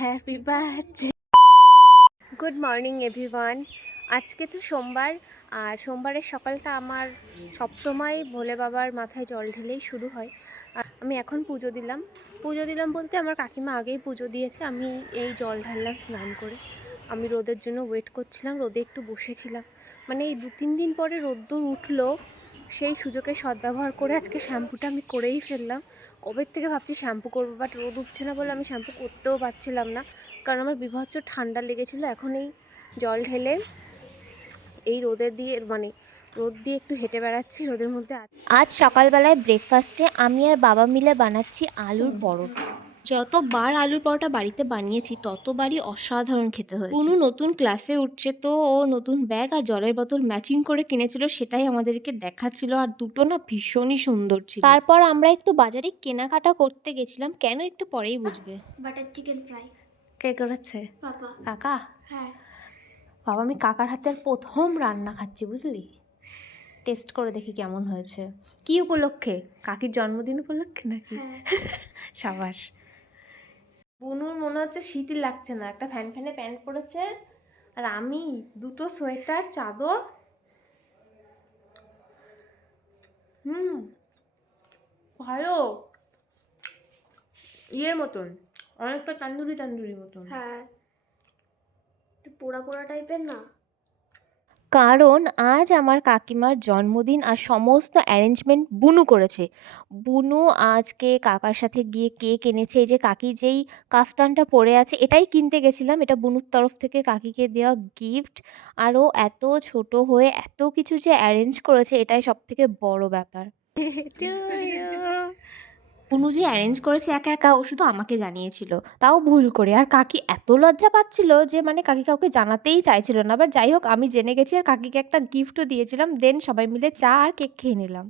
Happy birthday. Good morning everyone. আজকে তো সোমবার, আর সোমবারের সকালটা আমার সবসময় ভোলে বাবার মাথায় জল ঢেলেই শুরু হয়। আমি এখন পুজো দিলাম বলতে আমার কাকিমা আগেই পুজো দিয়েছে, আমি এই জল ঢাললাম স্নান করে। আমি রোদের জন্য ওয়েট করছিলাম, রোদে একটু বসেছিলাম, মানে এই 2-3 দিন পরে রোদ্দুর উঠলো, সেই সুযোগের সদ্ব্যবহার করে আজকে শ্যাম্পুটা আমি করেই ফেললাম। কবে থেকে ভাবছি শ্যাম্পু করবো, বাট রোদ উঠছে না বলে আমি শ্যাম্পু করতেও পারছিলাম না, কারণ আমার বীভৎস ঠান্ডা লেগেছিলো। এখন এই জল ঢেলে এই রোদের দিয়ে মানে রোদ দিয়ে একটু হেঁটে বেড়াচ্ছি রোদের মধ্যে। আজ সকালবেলায় ব্রেকফাস্টে আমি আর বাবা মিলে বানাচ্ছি আলুর পরোটা। যতবার আলুর পরোটা বাড়িতে বানিয়েছি ততবারই অসাধারণ খেতে হয়েছে। কোনো নতুন ক্লাসে উঠছে তো ও নতুন ব্যাগ আর জলের বোতল ম্যাচিং করে কিনেছিল, সেটাই আমাদেরকে দেখাচ্ছিল, আর দুটো না ভীষণই সুন্দর ছিল। তারপর আমরা একটু বাজারে কেনাকাটা করতে গেছিলাম, কেন একটু পরেই বুঝবে। বাটার চিকেন ফ্রাই কে করেছে? পাপা। কাকা? হ্যাঁ। বাবা, আমি কাকার হাতের প্রথম রান্না খাচ্ছি, বুঝলি? টেস্ট করে দেখি কেমন হয়েছে। কি উপলক্ষে? কাকির জন্মদিন উপলক্ষে নাকি? হ্যাঁ। সাবাস। বুনুর মনে হচ্ছে শীতই লাগছে না, একটা ফ্যান ফ্যানে প্যান্ট পরেছে, আর আমি দুটো সোয়েটার চাদর। ভালো, ইয়ের মতন, অনেকটা তান্দুরি মতন। হ্যাঁ, একটু পোড়া পোড়া টাইপের না। কারণ আজ আমার কাকিমার জন্মদিন আর সমস্ত অ্যারেঞ্জমেন্ট বুনু করেছে। বুনু আজকে কাকার সাথে গিয়ে কেক এনেছে। এই যে কাকি যেই কাফতানটা পরে আছে এটাই কিনতে গেছিলাম, এটা বুনুর তরফ থেকে কাকিকে দেওয়া গিফট। আর ও এত ছোট হয়ে এত কিছু যে অ্যারেঞ্জ করেছে এটাই সবথেকে বড় ব্যাপার। বুনু যে অ্যারেঞ্জ করেছে একা একা, ও শুধু আমাকে জানিয়েছিল, তাও ভুল করে। আর কাকি এত লজ্জা পাচ্ছিল যে মানে কাকি কাউকে জানাতেই চাইছিল না, বাট যাই হোক আমি জেনে গেছি আর কাকিকে একটা গিফটও দিয়েছিলাম। দেন সবাই মিলে চা আর কেক খেয়ে নিলাম।